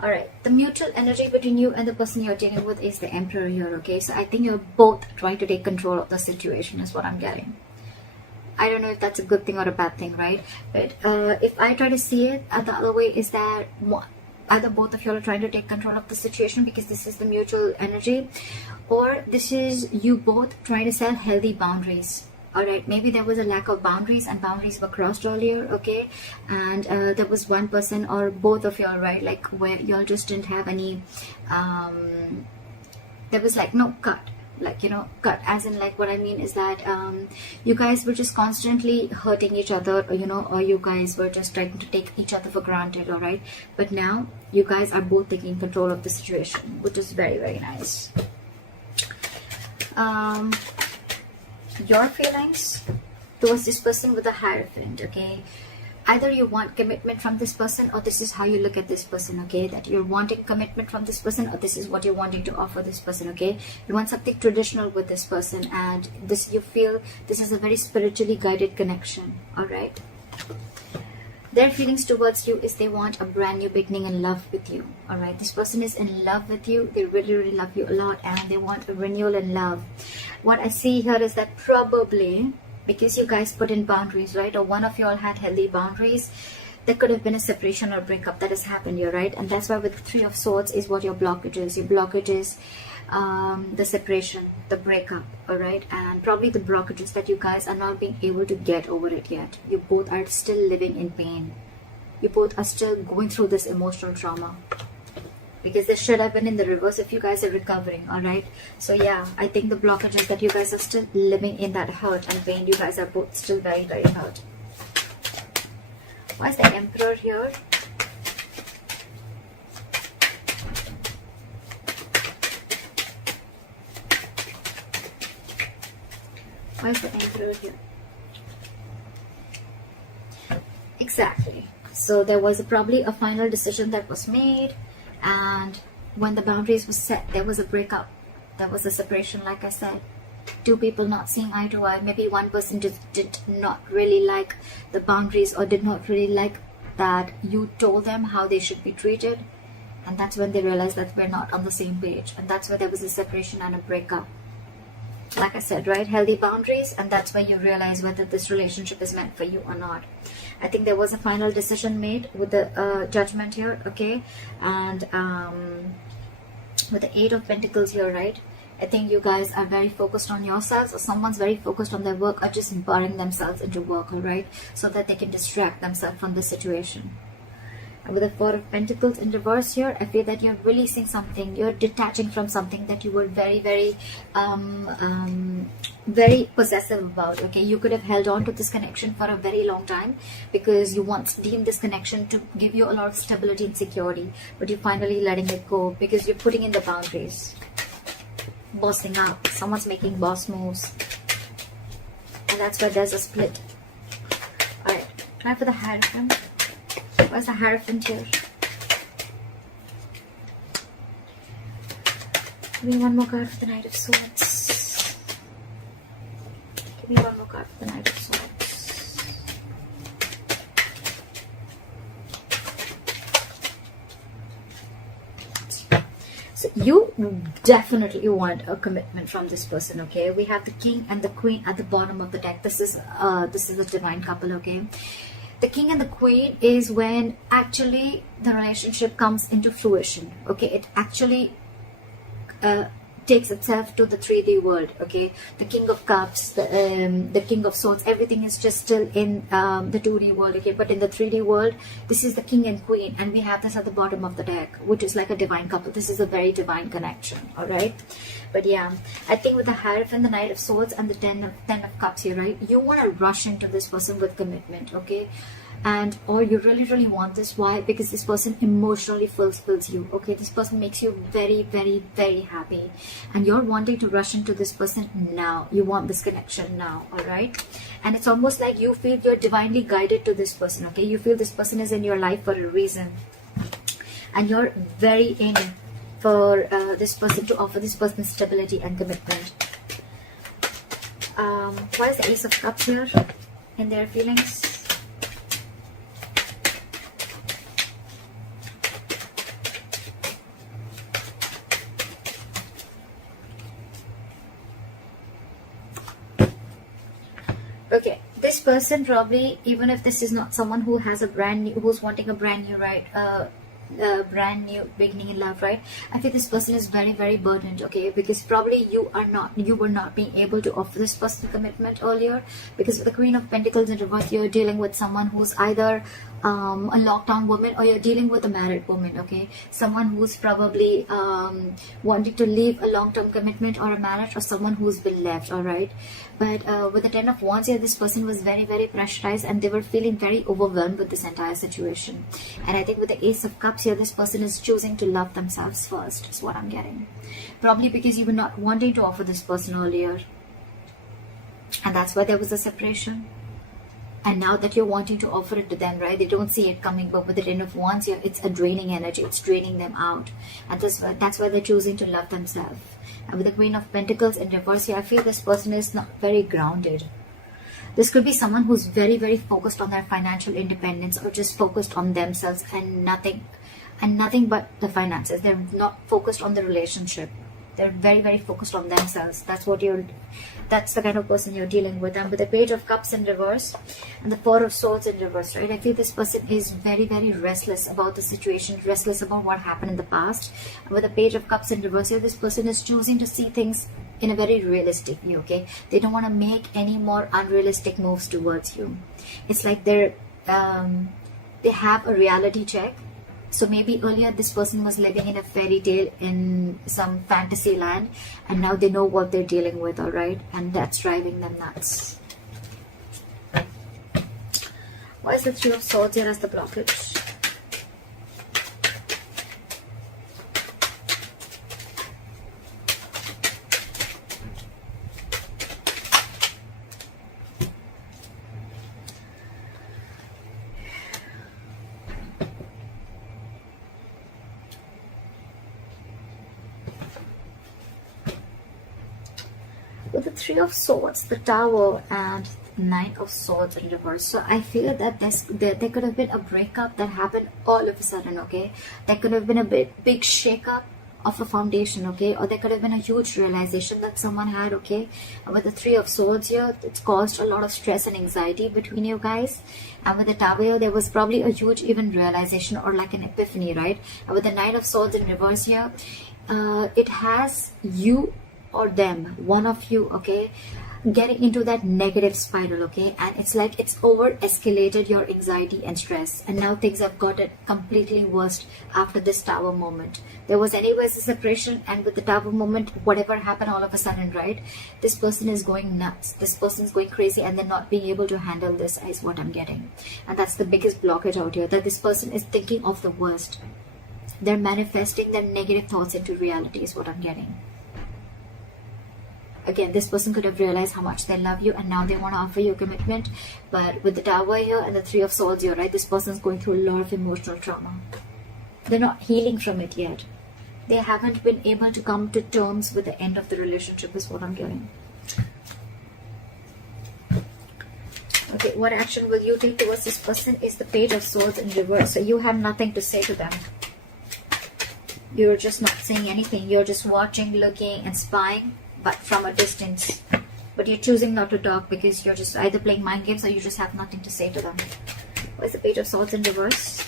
All right, the mutual energy between you and the person you're dealing with is the Emperor here, okay? So I think you're both trying to take control of the situation is what I'm getting. I don't know if that's a good thing or a bad thing, right? But if I try to see it the other way, is that either both of you are trying to take control of the situation because this is the mutual energy, or this is you both trying to set healthy boundaries. All right, maybe there was a lack of boundaries and boundaries were crossed earlier, okay? And there was one person or both of y'all, right, like where y'all just didn't have any there was like no cut, like, you know, cut as in, like, what I mean is that you guys were just constantly hurting each other, or, you know, or you guys were just trying to take each other for granted. All right, but now you guys are both taking control of the situation, which is very, very nice. Your feelings towards this person with a Hierophant, okay? Either you want commitment from this person, or this is how you look at this person, okay? That you're wanting commitment from this person, or this is what you're wanting to offer this person, okay? You want something traditional with this person, and this, you feel this is a very spiritually guided connection. All right, their feelings towards you is they want a brand new beginning in love with you. All right, this person is in love with you. They really, really love you a lot, and they want a renewal in love. What I see here is that probably because you guys put in boundaries, right, or one of you all had healthy boundaries, there could have been a separation or breakup that has happened here, right? And that's why with the Three of Swords is what your blockage is. Your blockage is the separation, the breakup, all right? And probably the blockages that you guys are not being able to get over it yet. You both are still living in pain. You both are still going through this emotional trauma, because this should have been in the reverse if you guys are recovering. All right, so yeah, I think the blockage is that you guys are still living in that hurt and pain. You guys are both still very, very hurt. Why is the Emperor here? Why is the Emperor here? Exactly, so there was probably a final decision that was made, and when the boundaries were set, there was a breakup, there was a separation. Like I said, two people not seeing eye to eye. Maybe one person just did not really like the boundaries, or did not really like that you told them how they should be treated, and that's when they realized that we're not on the same page, and that's where there was a separation and a breakup. Like I said, right, healthy boundaries, and that's why you realize whether this relationship is meant for you or not. I think there was a final decision made with the Judgment here, okay? And with the Eight of Pentacles here, right? I think you guys are very focused on yourselves, or someone's very focused on their work, or just burying themselves into work, all right? So that they can distract themselves from the situation. And with the Four of Pentacles in reverse here, I feel that you're releasing something. You're detaching from something that you were very, very, very possessive about. Okay, you could have held on to this connection for a very long time because you once deemed this connection to give you a lot of stability and security, but you're finally letting it go because you're putting in the boundaries. Bossing up. Someone's making boss moves, and that's why there's a split. All right, try for the Hierophant. Where's the Hierophant here? Give me one more card for the Knight of Swords. Give me one more card for the Knight of Swords. So you definitely want a commitment from this person, okay? We have the King and the Queen at the bottom of the deck. This is a divine couple, okay? The King and the Queen is when actually the relationship comes into fruition, okay? It actually takes itself to the 3D world, okay? The King of Cups, the King of Swords, everything is just still in the 2D world, okay? But in the 3D world, this is the King and Queen, and we have this at the bottom of the deck, which is like a divine couple. This is a very divine connection, all right? But yeah, I think with the Hierophant, the Knight of Swords, and the Ten of Cups here, right? You want to rush into this person with commitment, okay? And or you really, really want this. Why? Because this person emotionally fulfills you, okay? This person makes you very, very, very happy, and you're wanting to rush into this person now. You want this connection now, all right? And it's almost like you feel you're divinely guided to this person, okay? You feel this person is in your life for a reason, and you're very in for this person, to offer this person stability and commitment. Why is the Ace of Cups here in their feelings? person probably, even if this is not someone who has a brand new, who's wanting a brand new, right, brand new beginning in love, right? I feel this person is very, very burdened, okay, because probably you were not being able to offer this person commitment earlier, because with the Queen of Pentacles in reverse, you're dealing with someone who's either a lockdown woman, or you're dealing with a married woman, okay, someone who's probably wanting to leave a long-term commitment or a marriage, or someone who's been left. All right, but with the Ten of Wands here, this person was very, very pressurized, and they were feeling very overwhelmed with this entire situation. And I think with the Ace of Cups here, this person is choosing to love themselves first, is what I'm getting. Probably because you were not wanting to offer this person earlier, and that's why there was a separation. And now that you're wanting to offer it to them, right, they don't see it coming. But with the Ten of Wands here, it's a draining energy, it's draining them out, and that's why they're choosing to love themselves. And with the Queen of Pentacles in reverse here, I feel this person is not very grounded. This could be someone who's very, very focused on their financial independence, or just focused on themselves and nothing but the finances. They're not focused on the relationship. They're very, very focused on themselves. That's the kind of person you're dealing with. And with the Page of Cups in reverse and the Four of Swords in reverse, right, I feel this person is very, very restless about the situation, restless about what happened in the past. And with the Page of Cups in reverse here, this person is choosing to see things in a very realistic view, okay? They don't want to make any more unrealistic moves towards you. It's like they have a reality check. So maybe earlier this person was living in a fairy tale in some fantasy land, and now they know what they're dealing with, all right? And that's driving them nuts. Why is the Three of Swords here as the blockage? With the Three of Swords, the Tower, and Nine of Swords in reverse. So I feel that there could have been a breakup that happened all of a sudden, okay? There could have been a big shake-up of a foundation, okay? Or there could have been a huge realization that someone had, okay? And with the Three of Swords here, it's caused a lot of stress and anxiety between you guys. And with the Tower here, there was probably a huge even realization, or like an epiphany, right? And with the Nine of Swords in reverse here, it has you or them, one of you, okay, getting into that negative spiral, okay? And it's like it's over escalated your anxiety and stress, and now things have gotten completely worse after this Tower moment. There was anyways a separation, and with the Tower moment, whatever happened all of a sudden, right, this person is going nuts, this person is going crazy, and they're not being able to handle this, is what I'm getting. And that's the biggest blockage out here, that this person is thinking of the worst. They're manifesting their negative thoughts into reality, is what I'm getting. Again, this person could have realized how much they love you, and now they want to offer you a commitment. But with the Tower here and the Three of Swords here, right, this person is going through a lot of emotional trauma. They're not healing from it yet. They haven't been able to come to terms with the end of the relationship, is what I'm getting. Okay, what action will you take towards this person is the Page of Swords in reverse. So you have nothing to say to them. You're just not saying anything. You're just watching, looking, and spying, but from a distance. But you're choosing not to talk because you're just either playing mind games, or you just have nothing to say to them. Why is the Page of Swords in reverse?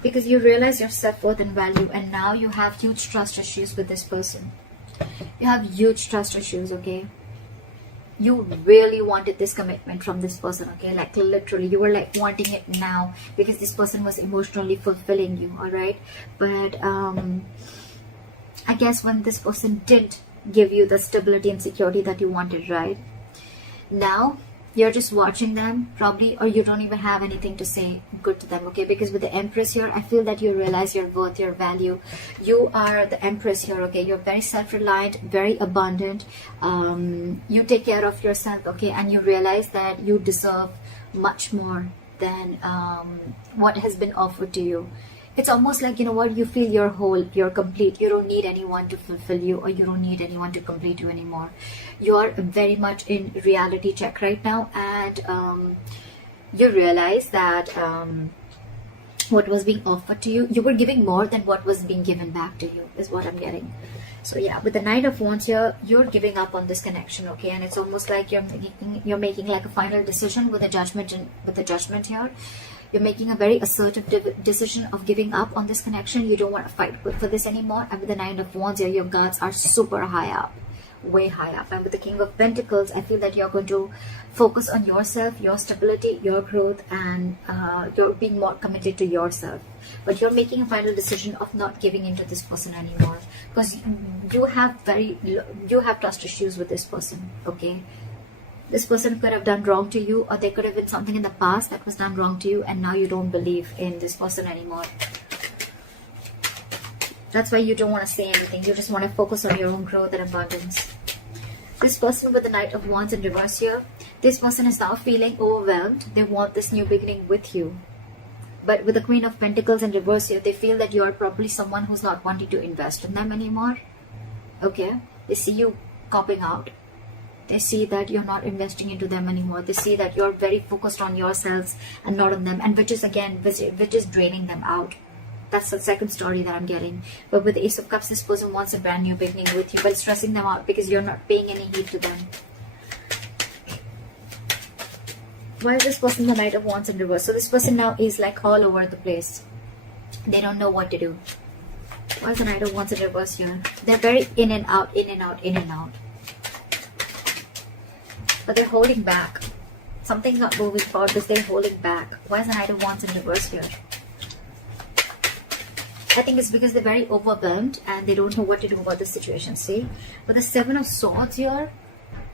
Because you realize your self-worth and value, and now you have huge trust issues with this person. You have huge trust issues, okay? You really wanted this commitment from this person, okay? Like literally, you were like wanting it now because this person was emotionally fulfilling you, all right? But I guess when this person didn't give you the stability and security that you wanted, right? Now you're just watching them probably, or you don't even have anything to say good to them, okay? Because with the Empress here, I feel that you realize your worth, your value. You are the Empress here, okay? You're very self-reliant, very abundant. You take care of yourself, okay? And you realize that you deserve much more than what has been offered to you. It's almost like, you know what, you feel you're whole, you're complete. You don't need anyone to fulfill you, or you don't need anyone to complete you anymore. You are very much in reality check right now, and you realize that what was being offered to you. You were giving more than what was being given back to you, is what I'm getting. So yeah, with the Knight of Wands here, you're giving up on this connection, okay? And it's almost like you're making like a final decision with a judgment, and with the Judgment here, you're making a very assertive decision of giving up on this connection. You don't want to fight for this anymore. And with the Nine of Wands here, your guards are super high up, way high up. And with the King of Pentacles, I feel that you're going to focus on yourself, your stability, your growth, and you're being more committed to yourself. But you're making a final decision of not giving into this person anymore, because you have trust issues with this person, okay? This person could have done wrong to you, or there could have been something in the past that was done wrong to you, and now you don't believe in this person anymore. That's why you don't want to say anything. You just want to focus on your own growth and abundance. This person with the Knight of Wands in reverse here, this person is now feeling overwhelmed. They want this new beginning with you. But with the Queen of Pentacles in reverse here, they feel that you are probably someone who's not wanting to invest in them anymore. Okay? They see you copping out. They see that you're not investing into them anymore. They see that you're very focused on yourselves and not on them. And which is, again, which is draining them out. That's the second story that I'm getting. But with the Ace of Cups, this person wants a brand new beginning with you, but stressing them out because you're not paying any heed to them. Why is this person the Knight of Wands in reverse? So this person now is like all over the place. They don't know what to do. Why is the Knight of Wands in reverse here? They're very in and out, in and out, in and out. But they're holding back. Something's not moving forward because they're holding back. Why is the Knight of Wands in reverse here? I think it's because they're very overwhelmed and they don't know what to do about the situation, see? But the Seven of Swords here,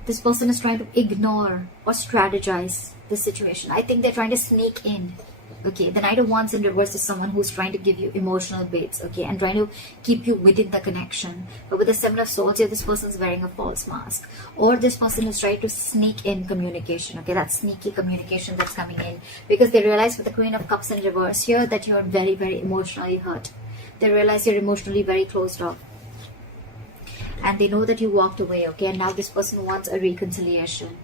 this person is trying to ignore or strategize the situation. I think they're trying to sneak in. Okay, the Knight of Wands in reverse is someone who's trying to give you emotional baits, okay, and trying to keep you within the connection. But with the Seven of Swords here, this person's wearing a false mask. Or this person is trying to sneak in communication, okay, that sneaky communication that's coming in. Because they realize with the Queen of Cups in reverse here that you're very, very emotionally hurt. They realize you're emotionally very closed off. And they know that you walked away, okay, and now this person wants a reconciliation.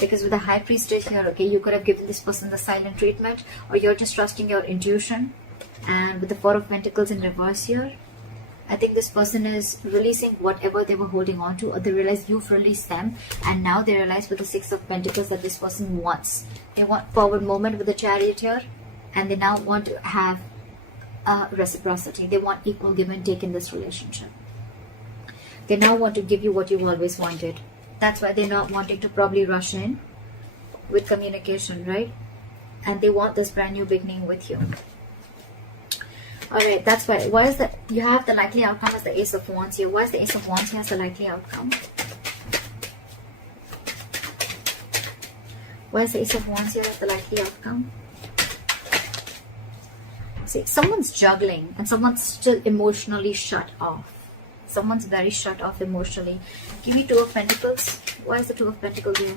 Because with the High Priestess here, okay, you could have given this person the silent treatment, or you're just trusting your intuition. And with the Four of Pentacles in reverse here, I think this person is releasing whatever they were holding on to, or they realize you've released them, and now they realize with the Six of Pentacles that this person wants. They want forward movement with the Chariot here, and they now want to have reciprocity. They want equal give and take in this relationship. They now want to give you what you've always wanted. That's why they're not wanting to probably rush in with communication, right? And they want this brand new beginning with you. Alright, that's why. Why is that? You have the likely outcome as the Ace of Wands here. Why is the Ace of Wands here as the likely outcome? Why is the Ace of Wands here as the likely outcome? See, someone's juggling and someone's still emotionally shut off. Someone's very shut off emotionally. Give me Two of Pentacles. Why is the Two of Pentacles here?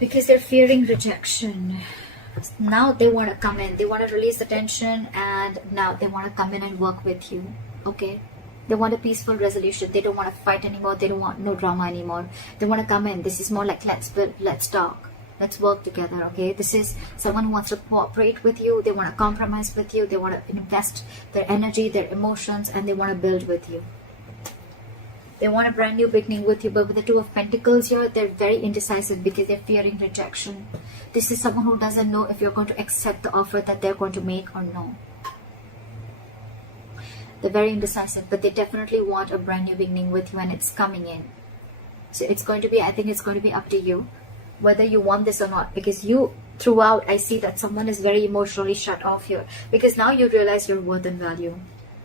Because they're fearing rejection. Now they want to come in. They want to release the tension, and now they want to come in and work with you. Okay? They want a peaceful resolution. They don't want to fight anymore. They don't want no drama anymore. They want to come in. This is more like let's build, let's talk. Let's work together, okay? This is someone who wants to cooperate with you. They want to compromise with you. They want to invest their energy, their emotions, and they want to build with you. They want a brand new beginning with you. But with the Two of Pentacles here, they're very indecisive because they're fearing rejection. This is someone who doesn't know if you're going to accept the offer that they're going to make or no. They're very indecisive, but they definitely want a brand new beginning with you, and it's coming in. So it's going to be, I think it's going to be up to you whether you want this or not, because you throughout I see that someone is very emotionally shut off here, because now you realize your worth and value.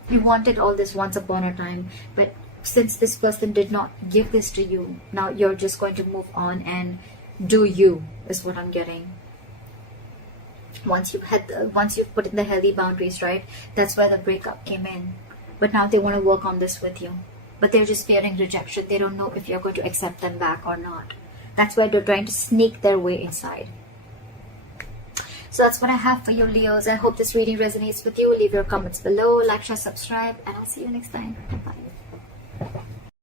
You wanted all this once upon a time, but since this person did not give this to you, now you're just going to move on and do you, is what I'm getting. Once you've put in the healthy boundaries, right? That's why the breakup came in. But now they want to work on this with you, but they're just fearing rejection. They don't know if you're going to accept them back or not. That's why they're trying to sneak their way inside. So that's what I have for you, Leos. I hope this reading resonates with you. Leave your comments below, like, share, subscribe, and I'll see you next time. Bye.